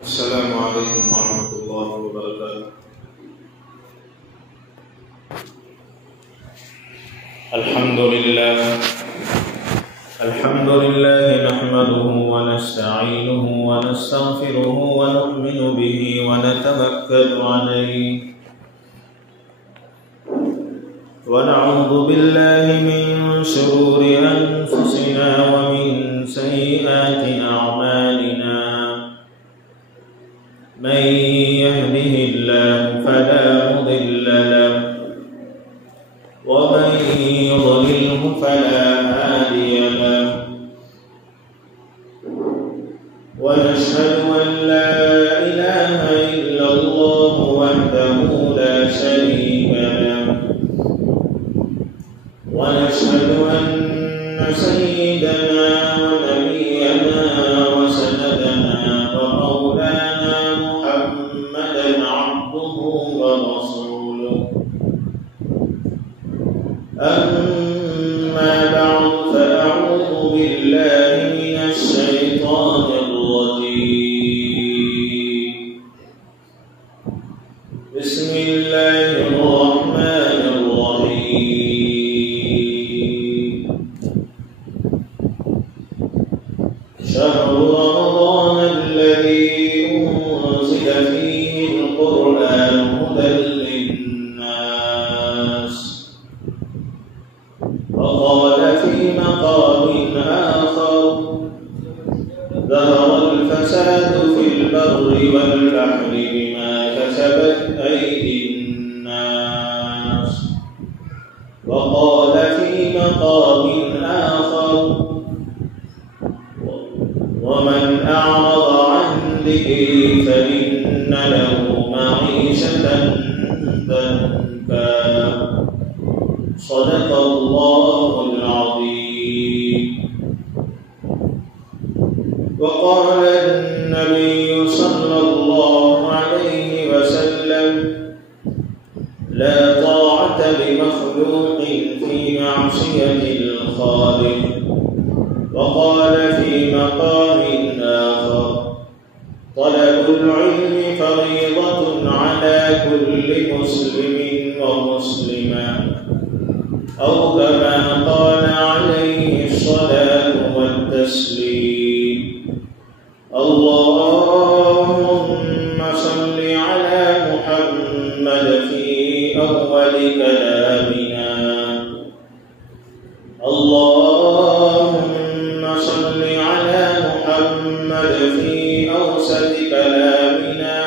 السلام عليكم ورحمة الله وبركاته. الحمد لله نحمده ونستعينه ونستغفره ونؤمن به ونتوكل عليه ونعوذ بالله من شرور أنفسنا ومن سيئات أعمالنا. من يهده الله فلا مضل له ومن يضلله فلا هادي له. ونشهد أن لا إله إلا الله وحده لا شريك له. ونشهد أن سيدنا ونبينا وسندنا ومولانا محمدا عبده ورسوله. أما بعد فأعوذ بالله من الشيطان الرجيم. بسم الله الرحمن الرحيم. شهر رمضان الذي أنزل فيه القرآن هدى للناس. وقال في مقام آخر ظهر الفساد في البر والبحر بما كسبت أيدي الناس. وقال في مقام آخر ومن أعرض عن ذكري فإن له معيشة ضنكا. صدق الله العظيم. وقال النبي صلى الله عليه وسلم لا طاعة لمخلوق في معصية الخالق. وقال في مقام آخر طلب العلم فريضة على كل مسلم ومسلمة، أو كما قال عليه الصلاة والتسليم. اللهم صل على محمد في أول كلامنا. اللهم صل على محمد في أوسط كلامنا.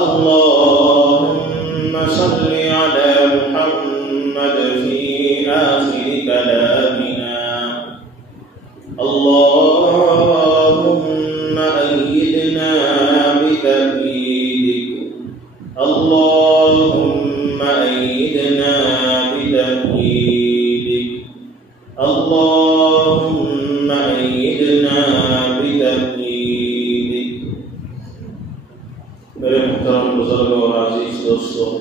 اللهم صل على محمد في آخر كلامنا. اللهم أيدنا بتأييدك. اللهم أيدنا بتأييدك. اللهم أيدنا بتأييدك. میرے محترم بزرگوں اور عزیز دوستوں،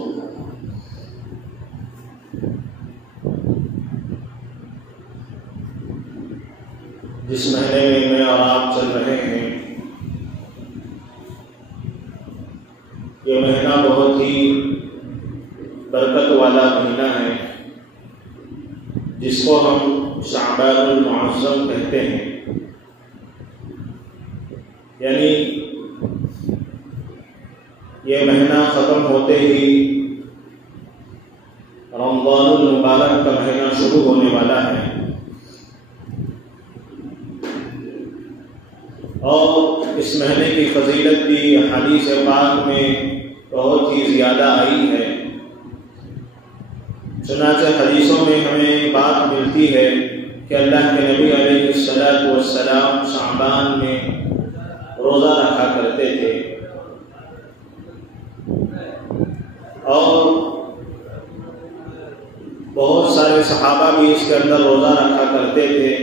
جس مہینے میں میں اور آپ چل رہے ہیں، یہ مہینہ بہت ہی برکت والا مہینہ ہے، جس کو ہم شعبان المعظم کہتے ہیں. یعنی یہ مہینہ ختم ہوتے ہی رمضان المبارک کا مہینہ شروع ہونے والا ہے، اور اس مہینے کی فضیلت بھی حدیث پاک میں بہت ہی زیادہ آئی ہے. چنانچہ حدیثوں میں ہمیں بات ملتی ہے کہ اللہ کے نبی علیہ السلام شعبان میں روزہ رکھا کرتے تھے، اور بہت سارے صحابہ بھی اس کے اندر روزہ رکھا کرتے تھے.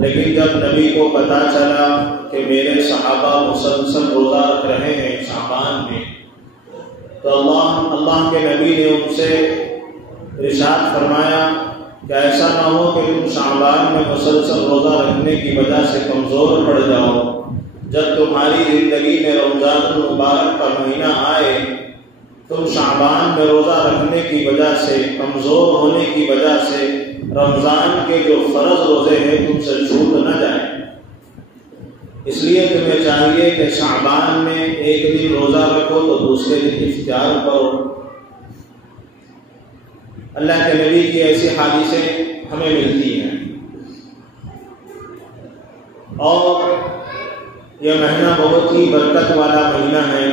لیکن جب نبی کو پتہ چلا کہ میرے صحابہ مسلسل روزہ رکھ رہے ہیں شعبان میں، تو اللہ کے نبی نے ان سے ارشاد فرمایا کہ ایسا نہ ہو کہ تم شعبان میں مسلسل روزہ رکھنے کی وجہ سے کمزور پڑ جاؤ جب تمہاری زندگی میں رمضان المبارک کا مہینہ آئے، تم شعبان میں روزہ رکھنے کی وجہ سے، کمزور ہونے کی وجہ سے رمضان کے جو فرض روزے ہیں تم سے چھوٹ نہ جائیں۔ اس لیے تمہیں چاہیے کہ شعبان میں ایک دن روزہ رکھو تو دوسرے دن افطار کرو۔ اللہ کے نبی کی ایسی حدیثیں ہمیں ملتی ہیں، اور یہ مہینہ بہت ہی برکت والا مہینہ ہے۔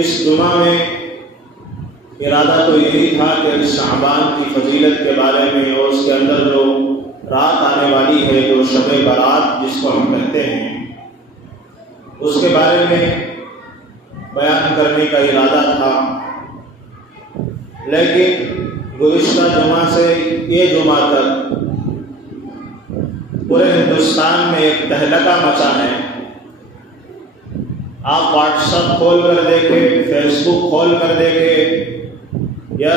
اس جمعہ میں ارادہ تو یہی تھا کہ شعبان کی فضیلت کے بارے میں اور اس کے اندر جو رات آنے والی ہے، جو شب برات جس کو ہم کہتے ہیں، اس کے بارے میں بیان کرنے کا ارادہ تھا، لیکن گزشتہ جمعہ سے یہ جمعہ تک پورے ہندوستان میں ایک تہلکہ مچا ہے۔ آپ واٹس ایپ کھول کر دیکھیں، فیس بک کھول کر دیکھیں، یا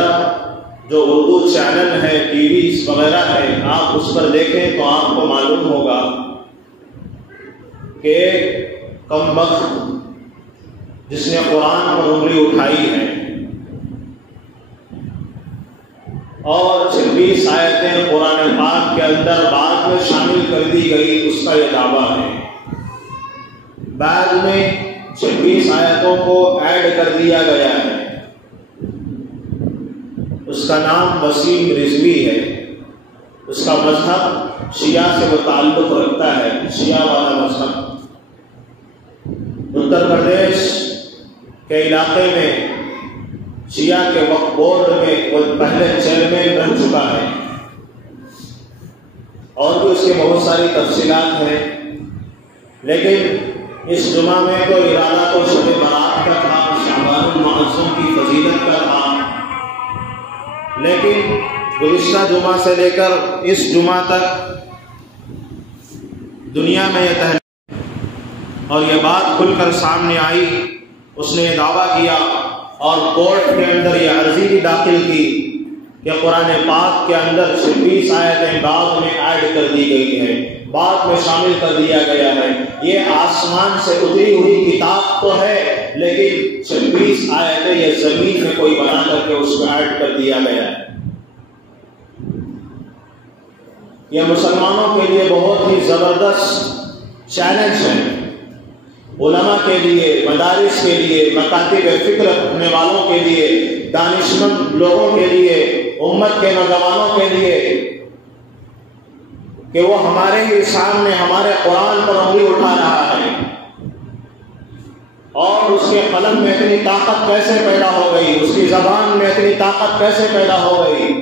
جو اردو چینل ہے، ٹی ویز وغیرہ ہے، آپ اس پر دیکھیں تو آپ کو معلوم ہوگا کہ کم بخت جس نے قرآن پر انگلی اٹھائی ہے اور 26 آیتیں قرآن پاک کے اندر بعد میں شامل کر دی گئی، اس کا یہ دعویٰ ہے۔ بعد میں 26 آیتوں کو ایڈ کر دیا گیا ہے۔ اس کا نام وسیم رضوی ہے، اس کا مذہب شیعہ سے وہ تعلق رکھتا ہے، شیعہ والا مذہب۔ اتر پردیش کے علاقے میں شیعہ کے وقف بورڈ میں وہ پہلے چیئرمین بن چکا ہے، اور بھی اس کے بہت ساری تفصیلات ہیں، لیکن اس جمعہ میں تو ارادہ تو شب برات کا تھا، شعبان المعظم کی فضیلت کا تھا، لیکن گزشتہ جمعہ سے لے کر اس جمعہ تک دنیا میں یہ تحریک اور یہ بات کھل کر سامنے آئی، اس نے یہ دعویٰ کیا اور کورٹ کے اندر یہ عرضی بھی داخل کی کہ قرآن پاک کے اندر 26 آیتیں بعد میں ایڈ کر دی گئی ہے، بعد میں شامل کر دیا گیا ہے۔ یہ آسمان سے اتری ہوئی کتاب تو ہے، لیکن 26 آیتیں یہ زمین میں کوئی بنا کر کے اس کو ایڈ کر دیا گیا ہے۔ یہ مسلمانوں کے لیے بہت ہی زبردست چیلنج ہے، علماء کے لیے، مدارس کے لیے، مکاتب فکر رکھنے والوں کے لیے، دانشمند لوگوں کے لیے، امت کے نوجوانوں کے لیے، کہ وہ ہمارے ہی سامنے ہمارے قرآن پر انگلی اٹھا رہا ہے، اور اس کے قلم میں اتنی طاقت کیسے پیدا ہو گئی، اس کی زبان میں اتنی طاقت کیسے پیدا ہو گئی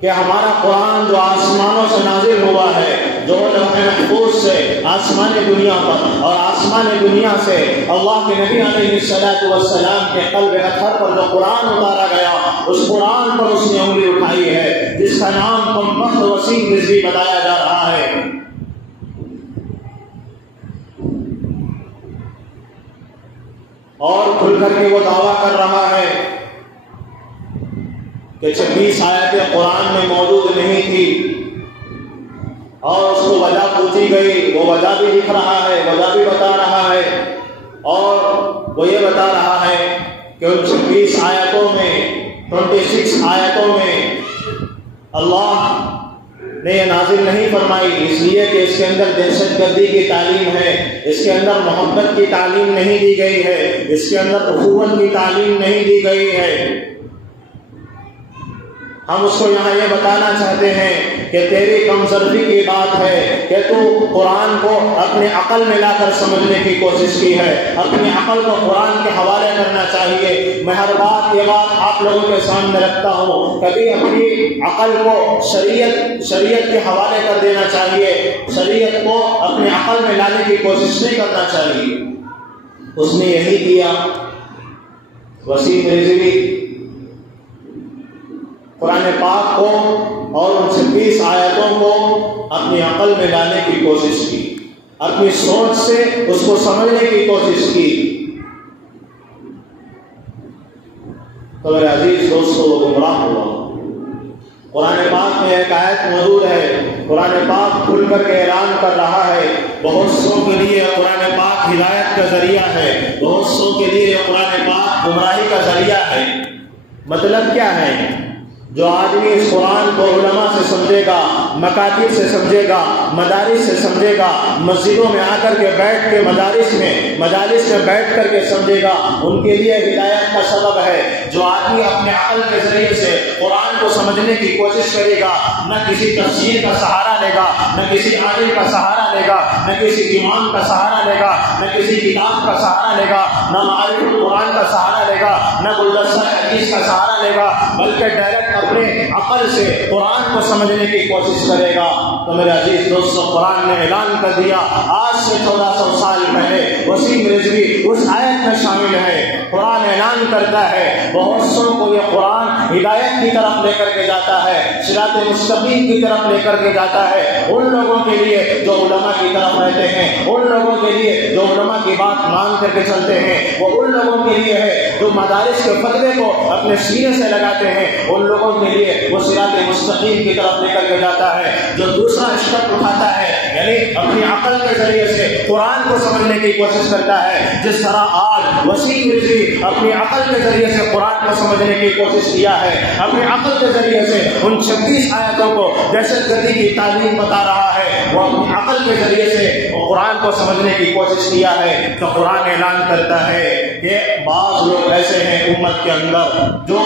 کہ ہمارا قرآن جو آسمانوں سے نازل ہوا ہے، جو لوح محفوظ سے آسمان دنیا پر اور آسمان دنیا سے اللہ کے نبی علیہ السلام کے قلب اطہر پر جو قرآن اتارا گیا، اس قرآن پر اس نے انگلی اٹھائی ہے، جس کا نام کمبخت وسیم رضوی بتایا جا رہا ہے۔ اور کھل کر کے وہ دعویٰ کر رہا ہے کہ 26 آیتیں قرآن میں موجود نہیں تھی، اور اس کو وجہ پوچھی گئی، وہ وجہ بھی لکھ رہا ہے، وجہ بھی بتا رہا ہے، اور وہ یہ بتا رہا ہے کہ ان 26 آیتوں میں 26 آیتوں میں اللہ نے یہ نازل نہیں فرمائی، اس لیے کہ اس کے اندر دہشت گردی کی تعلیم ہے، اس کے اندر محبت کی تعلیم نہیں دی گئی ہے، اس کے اندر اخوت کی تعلیم نہیں دی گئی ہے۔ ہم اس کو یہاں یہ بتانا چاہتے ہیں کہ تیری کمزوری کی بات ہے کہ تو قرآن کو اپنے عقل میں لا کر سمجھنے کی کوشش کی ہے، اپنی عقل کو قرآن کے حوالے کرنا چاہیے۔ میں ہر بات یہ بات آپ لوگوں کے سامنے رکھتا ہوں، کبھی اپنی عقل کو شریعت کے حوالے کر دینا چاہیے، شریعت کو اپنے عقل میں لانے کی کوشش نہیں کرنا چاہیے۔ اس نے یہی کیا۔ وسیم رضوی قرآن پاک کو اور ان 26 آیتوں کو اپنی عقل میں لانے کی کوشش کی، اپنی سوچ سے اس کو سمجھنے کی کوشش کی، تو میرے عزیز دوستو وہ گمراہ ہوا۔ قرآن پاک میں ایک آیت موجود ہے، قرآن پاک کھل کر کے اعلان کر رہا ہے بہت سو کے لیے قرآن پاک ہدایت کا ذریعہ ہے، بہت سو کے لیے قرآن پاک گمراہی کا ذریعہ ہے۔ مطلب کیا ہے؟ جو آدمی اس قرآن کو علماء سے سمجھے گا، مکاتب سے سمجھے گا، مدارس سے سمجھے گا، مسجدوں میں آ کر کے بیٹھ کے مجالس میں بیٹھ کر کے سمجھے گا، ان کے لیے ہدایت کا سبب ہے۔ جو آدمی اپنے عقل کے ذریعے سے قرآن کو سمجھنے کی کوشش کرے گا، نہ کسی تفسیر کا سہارا لے گا، نہ کسی عالم کا سہارا لے گا، نہ کسی امام کا سہارا لے گا، نہ کسی کتاب کا سہارا لے گا، نہ معارف القرآن کا سہارا لے گا، نہ گلدستہ حدیث کا سہارا لے گا، بلکہ ڈائریکٹ اپنے عقل سے قرآن کو سمجھنے کی کوشش کرے گا۔ تو میرے عزیز دوستو، قرآن نے اعلان کر دیا آج سے 1400 سال پہلے وسیم رضوی اس آیت میں شامل ہے۔ قرآن اعلان کرتا ہے بہت سو کو یہ قرآن ہدایت کی طرف لے کر کے جاتا ہے، صراط مستقیم کی طرف لے کر کے جاتا ہے ان لوگوں کے لیے جو علماء کی طرف رہتے ہیں، ان لوگوں کے لیے جو علماء کی بات مان کر کے چلتے ہیں، وہ ان لوگوں کے لیے ہے جو مدارس کے فتوے کو اپنے سینے سے لگاتے ہیں، ان لوگوں کے لیے وہ صراط مستقیم کی طرف لے کر کے جاتا ہے۔ جو دوسرا اسٹیپ اٹھاتا ہے، یعنی اپنی عقل کے ذریعے سے قرآن کو سمجھنے کی کوشش کرتا ہے، جس طرح آج وسیم رضوی اپنی عقل کے ذریعے سے قرآن کو سمجھنے کی کوشش کیا ہے، اپنی عقل کے ذریعے سے ان 26 آیتوں کو دہشت گردی کی تعلیم بتا رہا ہے، وہ اپنی عقل کے ذریعے سے قرآن کو سمجھنے کی کوشش کیا ہے۔ تو قرآن اعلان کرتا ہے کہ بعض لوگ ایسے ہیں امت کے اندر جو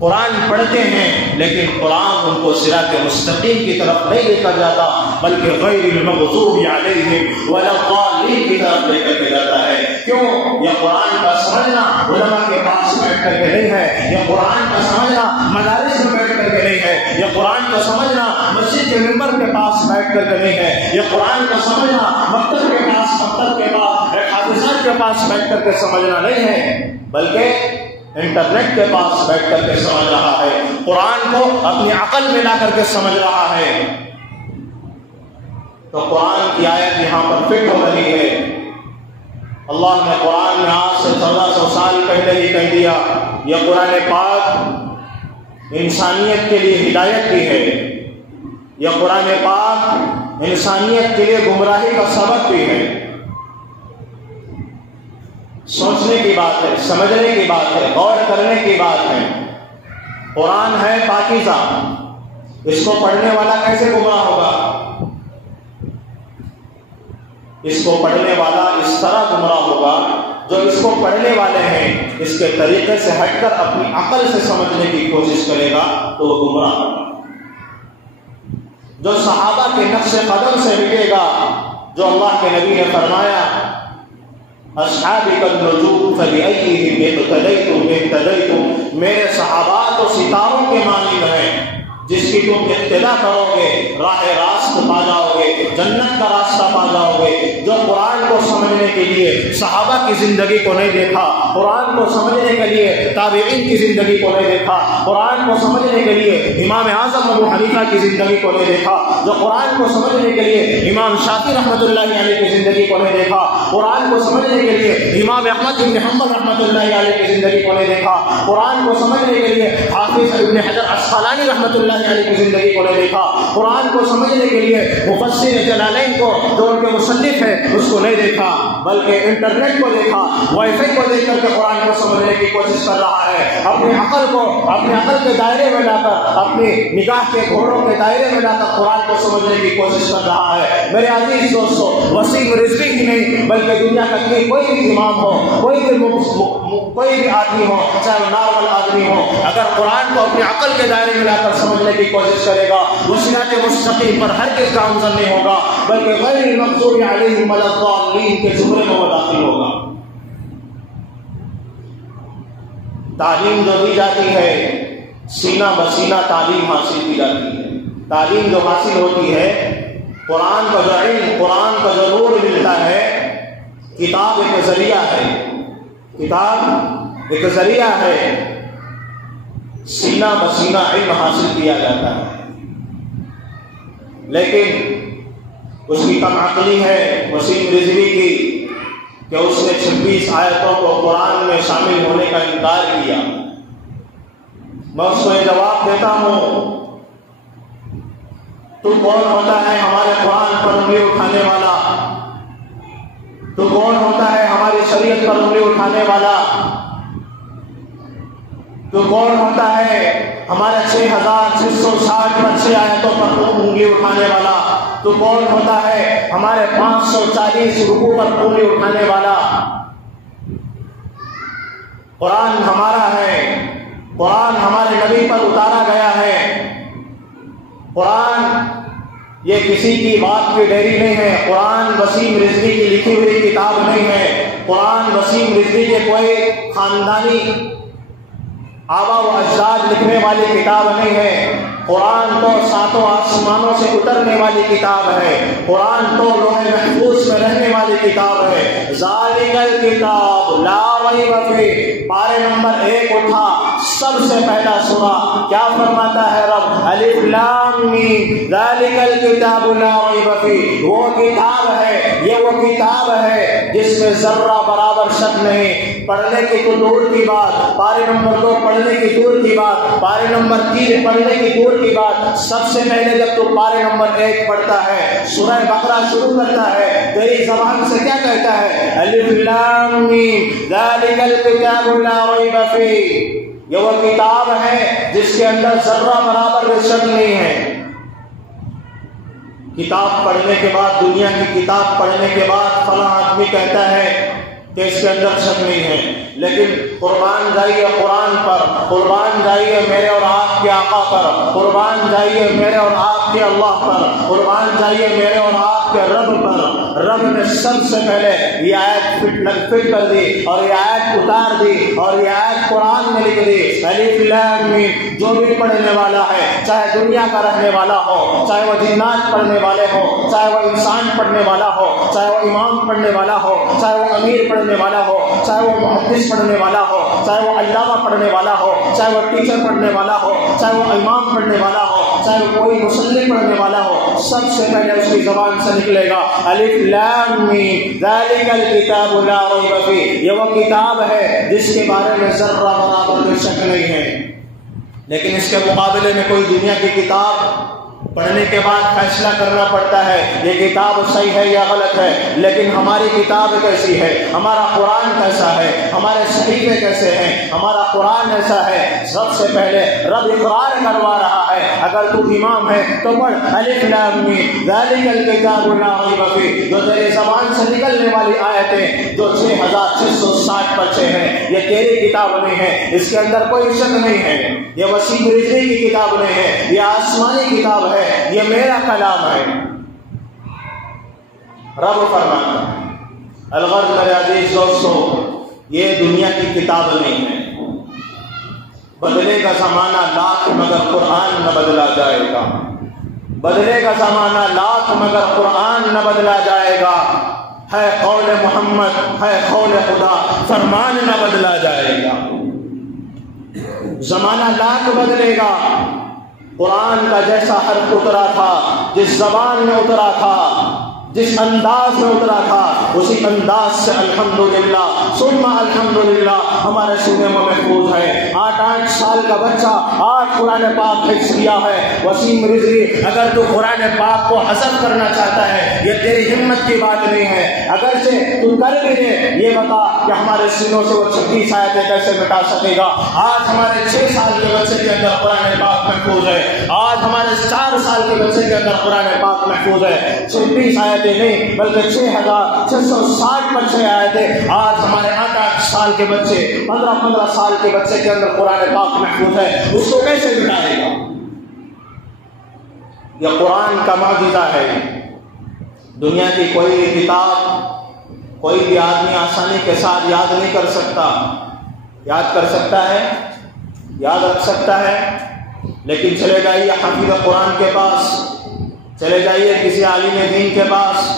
قرآن پڑھتے ہیں لیکن قرآن ان کو صراط مستقیم کی طرف نہیں لے کر جاتا، بلکہ غیر المغضوب علیہم ولا الضالین کی طرف لے کر کے جاتا ہے۔ کیوں؟ یہ قرآن کا سمجھنا علماء کے پاس بیٹھ کر کے نہیں ہے، یہ قرآن کا سمجھنا مدارس میں بیٹھ کر کے نہیں ہے، یہ قرآن کا سمجھنا مسجد کے ممبر کے پاس بیٹھ کر کے نہیں ہے، یہ قرآن کا سمجھنا مکتب کے پاس حافظات کے پاس بیٹھ کر کے سمجھنا نہیں ہے، بلکہ انٹرنیٹ کے پاس بیٹھ کر کے سمجھ رہا ہے، قرآن کو اپنی عقل میں لا کر کے سمجھ رہا ہے۔ تو قرآن کی آیت یہاں پر فٹ ہو رہی ہے۔ اللہ نے قرآن میں آج سے 1400 سال پہلے ہی کہہ دیا یہ قرآن پاک انسانیت کے لیے ہدایت کی ہے، یہ قرآن پاک انسانیت کے لیے گمراہی کا سبب بھی ہے۔ سوچنے کی بات ہے، سمجھنے کی بات ہے، غور کرنے کی بات ہے۔ قرآن ہے پاکیزہ، اس کو پڑھنے والا کیسے گمراہ ہوگا؟ اس کو پڑھنے والا اس طرح گمراہ ہوگا جو اس کو پڑھنے والے ہیں اس کے طریقے سے ہٹ کر اپنی عقل سے سمجھنے کی کوشش کرے گا تو وہ گمراہ ہوگا۔ جو صحابہ کے نقش قدم سے ہٹے گا، جو اللہ کے نبی نے فرمایا اصحابی النجوم فبأیہم اقتدیتم اہتدیتم، میرے صحابہ تو ستاروں کے مانند ہیں، جس کی تم ابتدا کرو گے راہ راست پا جاؤ گے، جنت کا راستہ پا جاؤ گے۔ جو قرآن کو سمجھنے کے لیے صحابہ کی زندگی کو نہیں دیکھا، قرآن کو سمجھنے کے لیے تابعین کی زندگی کو نہیں دیکھا، قرآن کو سمجھنے کے لیے امام اعظم ابو حنیفہ کی زندگی کو نہیں دیکھا، جو قرآن کو سمجھنے کے لیے امام شافعی رحمۃ اللہ علیہ کی زندگی کو نہیں دیکھا، قرآن کو سمجھنے کے لیے امام احمد بن حنبل رحمۃ اللہ علیہ کی زندگی کو نہیں دیکھا، قرآن کو سمجھنے کے لیے حافظ ابن حجر عسقلانی رحمۃ اللہ علیہ کی زندگی کو نہیں دیکھا، قرآن کو سمجھنے کے لیے مفسر جلالین کو جو ان کے مصنف ہے اس کو نہیں دیکھا، بلکہ انٹرنیٹ کو دیکھا، وائی فائی کو دیکھ کر کے قرآن کو سمجھنے کی کوشش کر رہا ہے۔ اپنی عقل کو اپنے عقل کے دائرے میں لا کر، اپنی نگاہ کے گھوڑوں کے دائرے میں لا کر قرآن کو سمجھنے کی کوشش کر رہا ہے۔ میرے عزیز دوستو، وسیم رضوی ہی نہیں بلکہ دنیا کا کوئی بھی امام ہو، کوئی بھی آدمی ہو، چاہے وہ نارمل آدمی ہو، اگر قرآن کو اپنی عقل کے دائرے میں لا کر سمجھنے کی کوشش کرے گا، وہ صراط مستقیم پر ہرگز گامزن نہیں ہوگا، بلکہ غیر المغضوب علیہم ولا الضالین کے زمرے میں وہ داخل ہوگا۔ تعلیم جو دی جاتی ہے سینہ بسینہ تعلیم حاصل کی جاتی ہے۔ تعلیم جو حاصل ہوتی ہے، قرآن کا جو علم، قرآن کا جو نور ملتا ہے، کتاب ایک ذریعہ ہے، کتاب ایک ذریعہ ہے، سینہ بسینہ علم حاصل کیا جاتا ہے۔ لیکن اس کی کم عقلی ہے وسیم رضوی کی کہ اس نے 26 آیتوں کو قرآن میں شامل ہونے کا انکار کیا۔ میں اس کو یہ جواب دیتا ہوں تو کون ہوتا ہے ہمارے قرآن پر انگلی اٹھانے والا؟ تو کون ہوتا ہے ہماری شریعت پر انگلی اٹھانے والا؟ تو کون ہوتا ہے ہمارے 6660 آیتوں پر انگلی اٹھانے والا؟ تو کون ہوتا ہے ہمارے 540 رکوع پر انگلی اٹھانے والا؟ قرآن ہمارا ہے، قرآن ہمارے نبی پر اتارا گیا ہے۔ قرآن یہ کسی کی بات کی ڈیری نہیں ہے، قرآن وسیم رضوی کی لکھی ہوئی کتاب نہیں ہے، قرآن وسیم رضوی کے کوئی خاندانی آبا و اجداد لکھنے والی کتاب نہیں ہے۔ قرآن تو 7 آسمانوں سے اترنے والی کتاب ہے، قرآن تو لوح محفوظ میں رہنے والی کتاب ہے۔ ذالک الکتاب لا ریب فیہ، پارے نمبر 1 اٹھا، سب سے پہلا سورہ کیا فرماتا ہے رب؟ الف لام میم ذالک الکتاب لا ریب فیہ، وہ کتاب ہے، یہ وہ کتاب ہے جس میں ذرہ برابر شک نہیں۔ پڑھنے کی تو دور کی بات، پارے نمبر 2 پڑھنے کی دور کی بات، پارے نمبر 3 پڑھنے کی دور کی بات، سب سے پہلے جب تو پارے نمبر 1 پڑھتا ہے، سورہ بقرہ شروع کرتا ہے، تیری زبان سے کیا کہتا ہے؟ الف لام میم ذالک الکتاب لا ریب فیہ، یہ وہ کتاب ہے جس کے اندر ذرہ برابر شک نہیں ہے۔ کتاب پڑھنے کے بعد، دنیا کی کتاب پڑھنے کے بعد فلاں آدمی کہتا ہے کہ اس کے اندر شک نہیں ہے، لیکن قربان جائیے قرآن پر، قربان جائیے میرے اور آپ کے آقا پر، قربان جائیے میرے اور آپ کے اللہ پر، قربان جائیے میرے اور آپ کے رب پر۔ رب نے سب سے پہلے یہ آیت فٹ کر دی اور یہ آیت اتار دی اور یہ آیت قرآن میں لکھ دی، الف لام میم۔ جو بھی پڑھنے والا ہے، چاہے دنیا کا رہنے والا ہو، چاہے وہ جنات پڑھنے والے ہو، چاہے وہ انسان پڑھنے والا ہو، چاہے وہ امام پڑھنے والا ہو، چاہے وہ امیر پڑھنے والا ہو، چاہے وہ محدث پڑھنے والا ہو، چاہے وہ علامہ پڑھنے والا ہو، چاہے وہ ٹیچر پڑھنے والا ہو، چاہے وہ امام پڑھنے والا ہو، چاہے وہ کوئی مصلی پڑھنے والا ہو، سب سے پہلے اس کی زبان سے نکلے گا الف لام میم ذالک الکتاب لا ریب فیہ، یہ وہ کتاب ہے جس کے بارے میں ذرہ برابر شک نہیں ہے۔ لیکن اس کے مقابلے میں کوئی دنیا کی کتاب پڑھنے کے بعد فیصلہ کرنا پڑتا ہے یہ کتاب صحیح ہے یا غلط ہے۔ لیکن ہماری کتاب کیسی ہے، ہمارا قرآن کیسا ہے، ہمارے صحیفے کیسے ہیں، ہمارا قرآن ایسا ہے۔ سب سے پہلے رب اقرار کروا رہا ہے، اگر تو امام ہے تو پڑھ الف لام میم ذالک الکتاب لا ریب فیہ، جو تیری زبان سے نکلنے والی آیتیں جو 6660 پرچے ہیں، یہ تیری کتاب نہیں ہے، اس کے اندر کوئی شک نہیں ہے۔ یہ وسیم رضوی کی کتاب نہیں ہے، یہ آسمانی کتاب ہے، یہ میرا کلام ہے۔ رب فرماتا ہے الغرض میرے عزیز دوستو، یہ دنیا کی کتاب نہیں ہے۔ بدلے کا زمانہ لاکھ مگر قرآن نہ بدلا جائے گا، بدلے کا زمانہ لاکھ مگر قرآن نہ بدلا جائے گا۔ ہے قول محمد، ہے قول خدا، فرمان نہ بدلا جائے گا۔ زمانہ لاکھ بدلے گا، قرآن کا جیسا حرف اترا تھا، جس زبان میں اترا تھا، جس انداز میں اترا تھا، اسی انداز سے الحمدللہ ثم الحمدللہ ہمارے سینے میں محفوظ ہے۔ 8 سال کا بچہ 8 قرآن پاک حفظ کیا ہے۔ وسیم رضوی، اگر تو قرآن پاک کو حذف کرنا چاہتا ہے، یہ تیری ہمت کی بات نہیں ہے، اگرچہ تو کر بھی دے، یہ بتا کہ ہمارے سینوں سے وہ 36 آیتیں کیسے مٹا سکے گا۔ آج ہمارے 6 سال کے بچے کے اندر قرآن پاک محفوظ ہے، آج ہمارے 4 سال کے بچے کے اندر قرآن پاک محفوظ ہے۔ 36 آیتیں نہیں بلکہ 6660 پرچے آئے تھے۔ آج ہمارے 8 سال کے بچے، 15 سال کے بچے کے اندر قرآن پاک محفوظ ہے، اس کو کیسے مٹائے گا؟ یہ قرآن کا معجزہ ہے۔ دنیا کی کوئی کتاب کوئی بھی آدمی آسانی کے ساتھ یاد نہیں کر سکتا۔ یاد کر سکتا ہے، یاد رکھ سکتا ہے، لیکن چلے جائیے حافظ قرآن کے پاس، چلے جائیے کسی عالم دین کے پاس،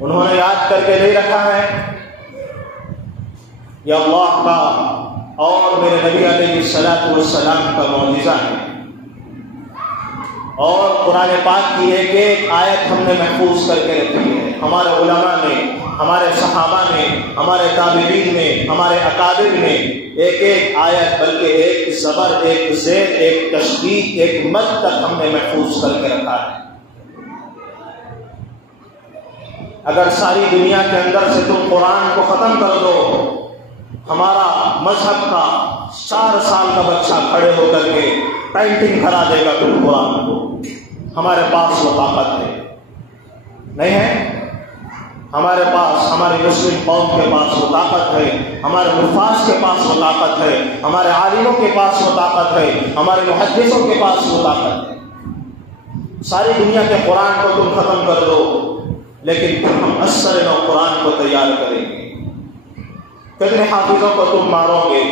انہوں نے یاد کر کے نہیں رکھا ہے۔ یہ اللہ کا اور میرے نبی علیہ السلام کا معجزہ ہے۔ اور قرآن پاک کی ایک ایک آیت ہم نے محفوظ کر کے رکھی ہے۔ ہمارے علماء نے، ہمارے صحابہ نے، ہمارے تابعین نے، ہمارے اکابر نے ایک ایک آیت، بلکہ ایک زبر، ایک زیر، ایک تشدید، ایک مد تک ہم نے محفوظ کر کے رکھا ہے۔ اگر ساری دنیا کے اندر سے تم قرآن کو ختم کر دو، ہمارا مذہب کا 4 سال کا بچہ کھڑے ہو کر کے پینٹنگ کرا دے گا تم قرآن کو۔ ہمارے پاس وہ طاقت ہے، نہیں ہے؟ ہمارے پاس، ہمارے مسلم قوم کے پاس وہ طاقت ہے، ہمارے حفاظ کے پاس وہ طاقت ہے، ہمارے عالموں کے پاس وہ طاقت ہے، ہمارے محدثوں کے پاس وہ طاقت ہے۔ ساری دنیا کے قرآن کو تم ختم کر دو، لیکن پھر ہم 80 قرآن کو تیار کریں گے۔ کتنے حافظوں کو تم مارو گے،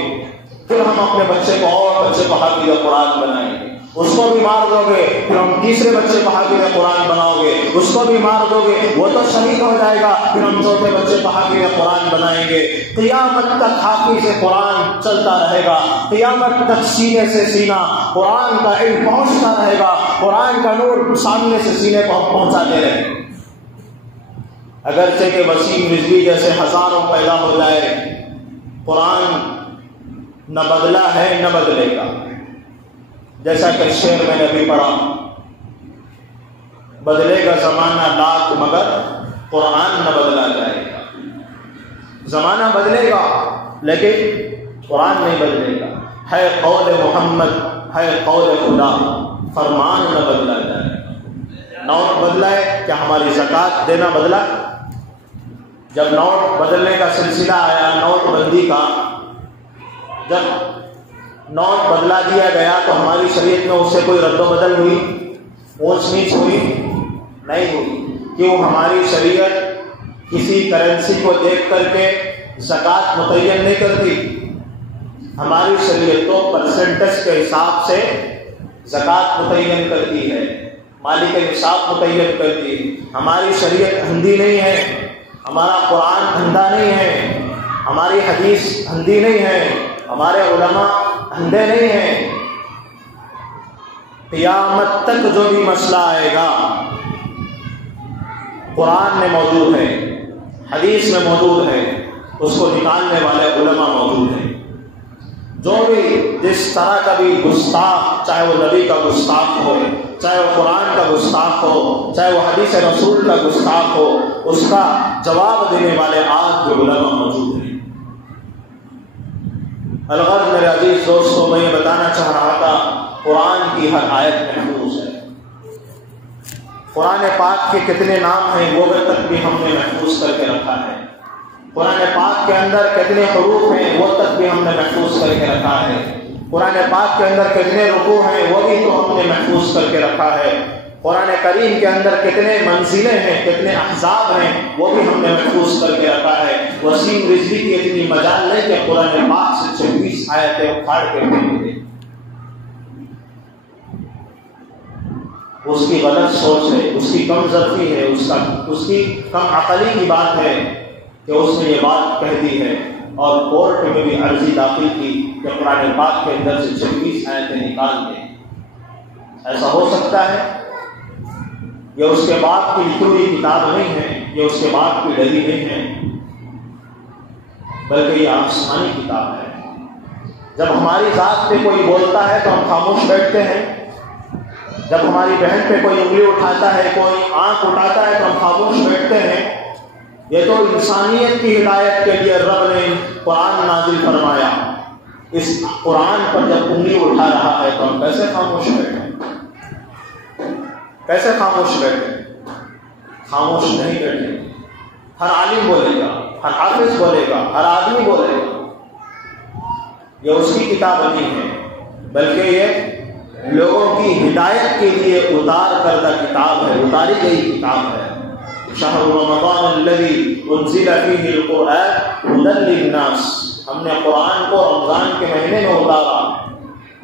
پھر ہم اپنے بچے کو اور بچے کو حافظ قرآن بنائیں گے، اس کو بھی مار دو گے، پھر ہم تیسرے بچے کو حافظ قرآن بناؤ گے، اس کو بھی مار دو گے، وہ تو شہید ہو جائے گا، پھر ہم چوتھے بچے کو حافظ قرآن بنائیں گے۔ قیامت تک حافظ قرآن چلتا رہے گا، قیامت تک سینے سے سینہ قرآن کا علم پہنچتا رہے گا، قرآن کا نور سامنے سے سینے کو پہنچاتے رہیں گے۔ اگرچہ کہ وسیم رضوی جیسے ہزاروں پیدا ہو جائے، قرآن نہ بدلا ہے نہ بدلے گا۔ جیسا کہ شعر میں نے بھی پڑھا، بدلے گا زمانہ لاکھ مگر قرآن نہ بدلا جائے گا۔ زمانہ بدلے گا لیکن قرآن نہیں بدلے گا۔ ہے قول محمد، ہے قول خدا، فرمان نہ بدلا جائے گا۔ نوٹ بدلا ہے، کیا ہماری زکوٰۃ دینا بدلا؟ جب نوٹ بدلنے کا سلسلہ آیا، نوٹ بندی کا، جب نوٹ بدلا دیا گیا تو ہماری شریعت میں اس سے کوئی رد و بدل ہوئی، اونچ نیچ ہوئی؟ نہیں ہوئی۔ کیوں؟ ہماری شریعت کسی کرنسی کو دیکھ کر کے زکوٰۃ متعین نہیں کرتی، ہماری شریعت تو پرسنٹیج کے حساب سے زکوٰۃ متعین کرتی ہے، مالی کے نصاب متعین کرتی ہے۔ ہماری شریعت اندھی نہیں ہے، ہمارا قرآن اندھا نہیں ہے، ہماری حدیث اندھی نہیں ہے، ہمارے علماء اندھے نہیں ہیں۔ قیامت تک جو بھی مسئلہ آئے گا قرآن میں موجود ہے، حدیث میں موجود ہے، اس کو نکالنے والے علماء موجود ہیں۔ جو بھی جس طرح کا بھی گستاخ، چاہے وہ نبی کا گستاخ ہو، چاہے وہ قرآن کا گستاخ ہو، چاہے وہ حدیث رسول کا گستاخ ہو، اس کا جواب دینے والے آج کے علماء موجود ہیں۔ الغرض میرے عزیز دوستوں، میں یہ بتانا چاہ رہا تھا، قرآن کی ہر آیت محفوظ ہے۔ قرآن پاک کے کتنے نام ہیں وہ تک بھی ہم نے محفوظ کر کے رکھا ہے۔ قرآن پاک کے اندر کتنے حروف ہیں وہ تک بھی ہم نے محفوظ کر کے رکھا ہے۔ قرآن پاک کے اندر کتنے رکوع ہیں وہ بھی تو ہم نے محفوظ کر کے رکھا ہے۔ قرآن کریم کے اندر کتنے منزلیں ہیں، کتنے احزاب ہیں وہ بھی ہم نے محفوظ کر کے رکھا ہے۔ وسیم رضوی کی اتنی مجال نہیں کہ قرآن پاک سے 26 آیتیں اکھاڑ کے پھینک دے۔ اس کی غلط سوچ ہے، اس کی کم ظرفی ہے، اس کی کم عقلی کی بات ہے کہ اس نے یہ بات کہہ دی ہے اور کورٹ میں بھی عرضی داخل کی کہ قرآن پاک کے اندر سے 26 آیتیں نکال دیں۔ ایسا ہو سکتا ہے؟ یہ اس کے باپ کی لکھی ہوئی کتاب نہیں ہے، یہ اس کے باپ کی ڈگری نہیں ہے، بلکہ یہ آسمانی کتاب ہے۔ جب ہماری ذات پہ کوئی بولتا ہے تو ہم خاموش بیٹھتے ہیں، جب ہماری بہن پہ کوئی انگلی اٹھاتا ہے، کوئی آنکھ اٹھاتا ہے تو ہم خاموش بیٹھتے ہیں۔ یہ تو انسانیت کی ہدایت کے لیے رب نے قرآن نازل فرمایا، اس قرآن پر جب انگلی اٹھا رہا ہے تو ہم کیسے خاموش بیٹھیں؟ کیسے خاموش بیٹھیں؟ خاموش نہیں بیٹھیں۔ ہر عالم بولے گا، ہر حافظ بولے گا، ہر آدمی بولے گا۔ یہ اس کی کتاب نہیں ہے، بلکہ یہ لوگوں کی ہدایت کے لیے اتار کردہ کتاب ہے، اتاری گئی کتاب ہے۔ شہر رمضان الذی انزل فیہ القرآن ھدی للناس، ہم نے قرآن کو رمضان کے مہینے میں اتارا۔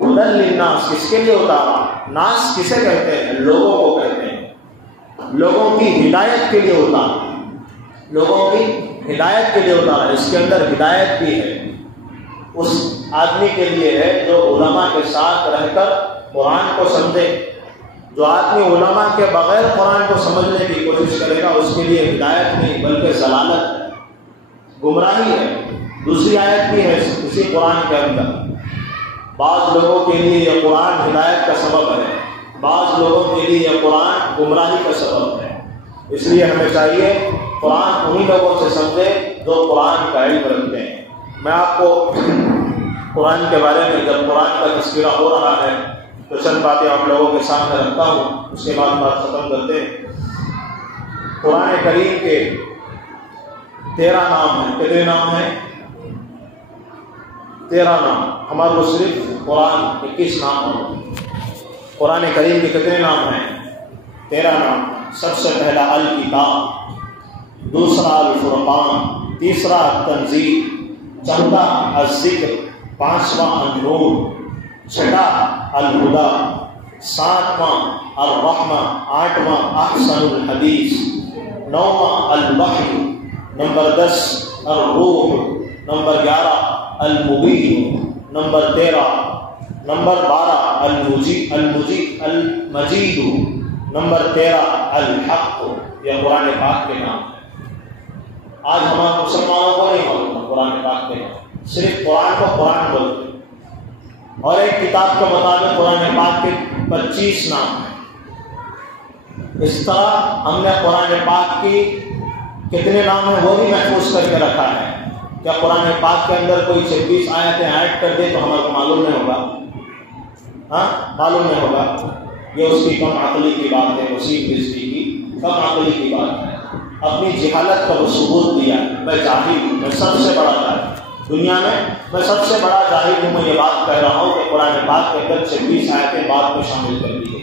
ھدی للناس، کس کے لیے اتارا؟ ناس کسے کہتے ہیں؟ لوگوں کو کہتے ہیں۔ لوگوں کی ہدایت کے لیے اتارا، لوگوں کی ہدایت کے لیے اتارا۔ اس کے اندر ہدایت بھی ہے، اس آدمی کے لیے ہے جو علماء کے ساتھ رہ کر قرآن کو سمجھے۔ جو آدمی علماء کے بغیر قرآن کو سمجھنے کی کوشش کرے گا اس کے لیے ہدایت نہیں بلکہ ضلالت ہے، گمراہی ہے۔ دوسری آیت بھی ہے اسی قرآن کے اندر، بعض لوگوں کے لیے یہ قرآن ہدایت کا سبب ہے، بعض لوگوں کے لیے یہ قرآن گمراہی کا سبب ہے۔ اس لیے ہمیں چاہیے قرآن انہی لوگوں سے سمجھے جو قرآن کا علم رکھتے ہیں۔ میں آپ کو قرآن کے بارے میں، جب قرآن کا تذکرہ ہو رہا ہے تو چند باتیں آپ لوگوں کے سامنے رکھتا ہوں، اس کے بعد بات ختم کرتے ہیں۔ قرآن کریم کے 13 نام ہیں۔ کتنے نام ہیں؟ 13 نام۔ ہمارے کو صرف قرآن 21 نام ہیں۔ قرآن کریم کے کتنے نام ہیں؟ 13 نام۔ سب سے پہلا الکتاب، دوسرا الفرقان، تیسرا التنزیل، چوتھا الذکر، پانچواں النور، چھٹا الہدی، ساتواں الرحمہ، آٹھواں احسن الحدیث، نوواں الوحی، نمبر 10 الروح، نمبر 11 المبین، نمبر 12 المجید، نمبر 13 الحق۔ یہ قرآن پاک کے نام ہیں۔ آج ہمارے مسلمانوں کو نہیں معلوم قرآن پاک کے نام، صرف قرآن کو قرآن بولتے ہیں، اور ایک کتاب کے مطابق قرآن پاک کے 25 نام ہیں۔ اس طرح ہم نے قرآن پاک کی کتنے نام ہیں وہ بھی محفوظ کر کے رکھا ہے۔ کیا قرآن پاک کے اندر کوئی 26 آیتیں ایڈ کر دے تو ہمارے کو معلوم نہیں ہوگا؟ ہاں، معلوم نہیں ہوگا۔ یہ اس کی کم عقلی کی بات ہے، وسیع رزقی کی کم عقلی کی بات ہے۔ اپنی جہالت کا وہ ثبوت دیا، میں جاہل ہوں، میں سب سے بڑا جاہل دنیا میں سب سے بڑا جاہل ہوں۔ میں یہ بات کہہ رہا ہوں کہ قرآن پاک کے اندر 26 آیتیں بعد میں شامل کر دی گئی۔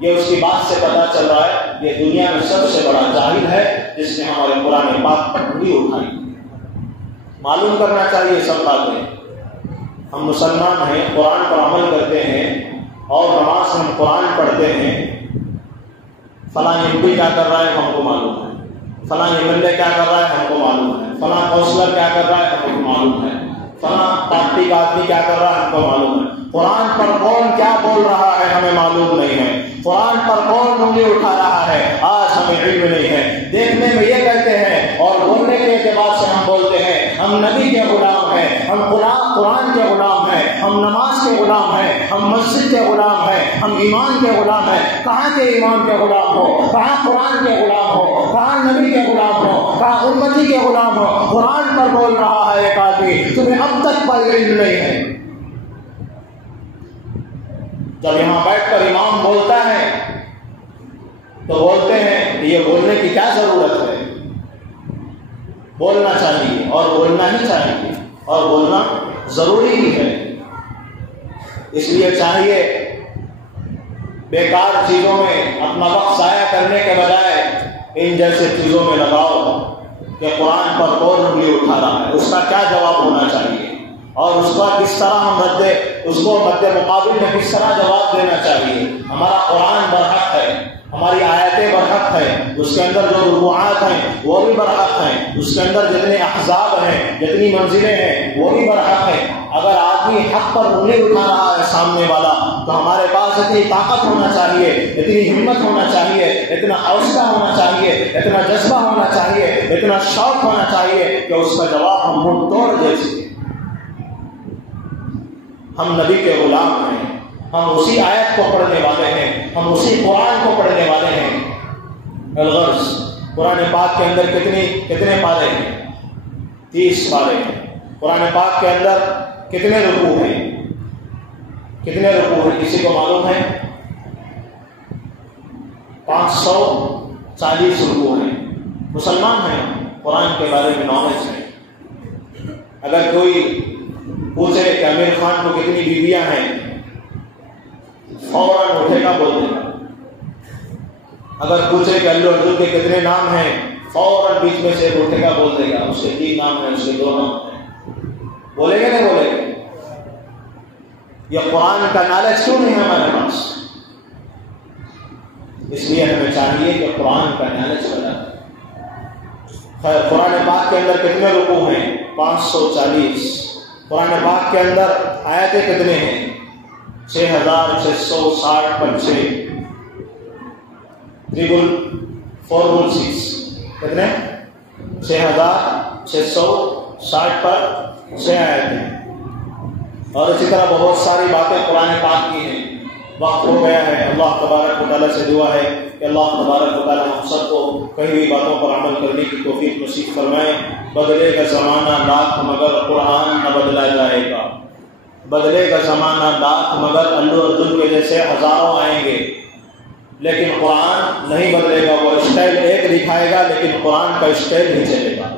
یہ اس کی بات سے پتہ چل رہا ہے یہ دنیا میں سب سے بڑا جاہل ہے جس نے ہمارے قرآن پاک پر انگلی اٹھائی۔ معلوم کرنا چاہیے سب باتیں۔ ہم مسلمان ہیں، قرآن پر عمل کرتے ہیں، اور نماز ہم قرآن پڑھتے ہیں۔ فلاں نبی کیا کر رہا ہے ہم کو معلوم ہے، فلاں ایم کیا کر رہا ہے ہم کو معلوم ہے، فلاں کونسلر کیا کر رہا ہے ہم کو معلوم ہے، فلاں پارٹی کا آدمی کیا کر رہا ہے ہم کو معلوم ہے۔ قرآن پر کون کیا بول رہا ہے ہمیں معلوم نہیں ہے، قرآن پر کون انگلی اٹھا رہا ہے آج ہمیں علم نہیں ہے۔ دیکھنے میں یہ کہتے ہیں اور بولنے کے اعتبار سے ہم بولتے ہیں ہم نبی کے غلام ہیں، ہم قرآن کے غلام ہیں، ہم نماز کے غلام ہیں، ہم مسجد کے غلام ہیں، ہم ایمان کے غلام ہیں۔ کہاں کے ایمان کے غلام ہو، کہاں قرآن کے غلام ہو، کہاں نبی کے غلام ہو، کہاں امتی کے غلام ہو؟ قرآن پر بول رہا ہے ایک آدمی، تمہیں اب تک پر علم نہیں ہے۔ جب یہاں بیٹھ کر امام بولتا ہے تو بولتے ہیں یہ بولنے کی کیا ضرورت ہے؟ بولنا چاہیے اور بولنا ہی چاہیے اور بولنا ضروری ہی ہے۔ اس لیے چاہیے بیکار چیزوں میں اپنا وقت ضائع کرنے کے بجائے ان جیسے چیزوں میں لگاؤ کہ قرآن پر کون انگلی اٹھا رہا ہے، اس کا کیا جواب ہونا چاہیے، اور اس کا کس طرح ہم اس کو مد مقابل میں کس طرح جواب دینا چاہیے۔ ہمارا قرآن برحق ہے، ہماری آیتیں برحق ہیں، اس کے اندر جو رکوعات ہیں وہ بھی برحق ہیں، اس کے اندر جتنے احزاب ہیں، جتنی منزلیں ہیں وہ بھی برحق ہیں۔ اگر آدمی حق پر انگلی اٹھا رہا ہے سامنے والا تو ہمارے پاس اتنی طاقت ہونا چاہیے، اتنی ہمت ہونا چاہیے، اتنا حوصلہ ہونا چاہیے، اتنا جذبہ ہونا چاہیے، اتنا شوق ہونا چاہیے کہ اس کا جواب ہم منہ توڑ دے سکیں۔ ہم نبی کے غلام ہیں، ہم اسی آیت کو پڑھنے والے ہیں، ہم اسی قرآن کو پڑھنے والے ہیں۔ الغرض قرآن پاک کے اندر کتنے پارے ہیں؟ 30 پارے ہیں۔ قرآن پاک کے اندر کتنے رکوع ہیں؟ کتنے رکوع ہیں کسی کو معلوم ہے؟ 540 رکوع ہیں۔ مسلمان ہیں، قرآن کے بارے میں نالج ہے۔ اگر کوئی پوچھے کہ عامر خان کو کتنی بیویاں ہیں، فوراً اٹھے گا بول دے گا۔ اگر پوچھے کہ الو ارجن کے کتنے نام ہیں، فوراً بیچ میں سے اٹھے گا بول دے گا اس کے 3 نام ہیں، اس کے 2 نام ہیں۔ بولے گا نہیں بولے گا؟ یہ قرآن کا نالج کیوں نہیں ہے ہمارے پاس؟ اس لیے ہمیں چاہیے کہ قرآن کا نالج بنا۔ خیر، قرآن پاک کے اندر کتنے رکوع ہیں؟ 540۔ قرآن پاک کے اندر آیتیں کتنے ہیں؟ 6660 پر 6 416 کتنے؟ 6660 پر 6 آیتیں۔ اور اسی طرح بہت ساری باتیں قرآن پاک کی ہیں وقت ہو گیا ہے. اللہ تبارک و تعالیٰ سے دعا ہے کہ اللہ تبارک و تعالیٰ ہم سب کو کہی ہوئی باتوں پر عمل کرنے کی توفیق نصیب فرمائے. بدلے کا زمانہ لاکھ مگر قرآن نہ بدلا جائے گا. بدلے کا زمانہ لاکھ مگر الو ارجن کے جیسے ہزاروں آئیں گے لیکن قرآن نہیں بدلے گا. وہ اسٹائل ایک دکھائے گا لیکن قرآن کا اسٹائل نہیں چلے گا.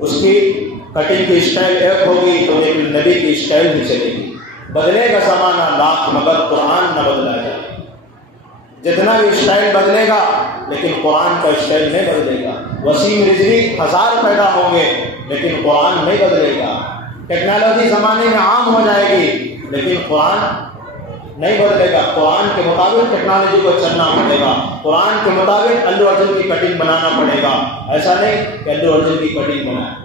اس کی کٹنگ کی اسٹائل ایک ہوگی تو لیکن نبی کی اسٹائل نہیں چلے گی. بدلے کا زمانہ لاکھ مگر قرآن نہ بدلا جائے. جتنا بھی اسٹائل بدلے گا لیکن قرآن کا اسٹائل نہیں بدلے گا. وسیم رضوی 1000 پیدا ہوں گے لیکن قرآن نہیں بدلے گا. ٹیکنالوجی زمانے میں عام ہو جائے گی لیکن قرآن نہیں بدلے گا. قرآن کے مطابق ٹیکنالوجی کو چلنا پڑے گا. قرآن کے مطابق الو ارجن کی کٹنگ بنانا پڑے گا. ایسا نہیں کہ الو ارجن کی کٹنگ بنائے.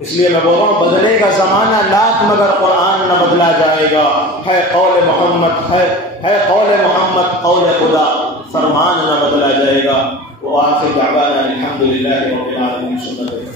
اس لیے میں بول رہا ہوں بدلے کا زمانہ لاکھ مگر قرآن نہ بدلا جائے گا. ہے قول محمد ہے قول محمد قول خدا فرمان نہ بدلا جائے گا. وآخر دعوانا الحمدللہ رب العالمین. سنت